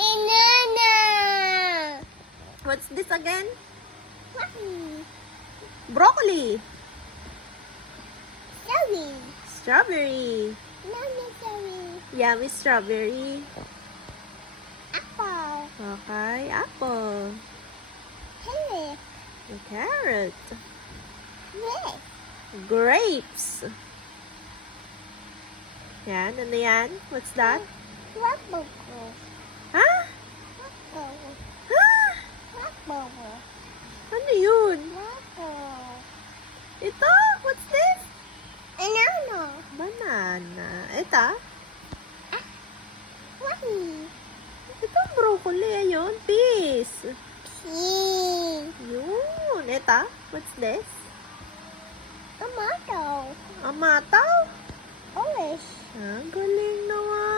Banana. What's this again? Waffle. Broccoli. Strawberry. Strawberry. Mommy strawberry. Yummy strawberry. Apple. Okay, apple. Carrot. Carrot. Red. Grapes. Yan, ano yan? What's that? Waffle. Ha? Waffle. Ha? Waffle. Ano yun? Waffle. Ito? What's this? Banana. Banana. Ito? Waffle. Ito broccoli. Ayun. Peas. Cheese. Yun. Ito? What's this? Tomato. Amataw? Orange. Ah, galing naman.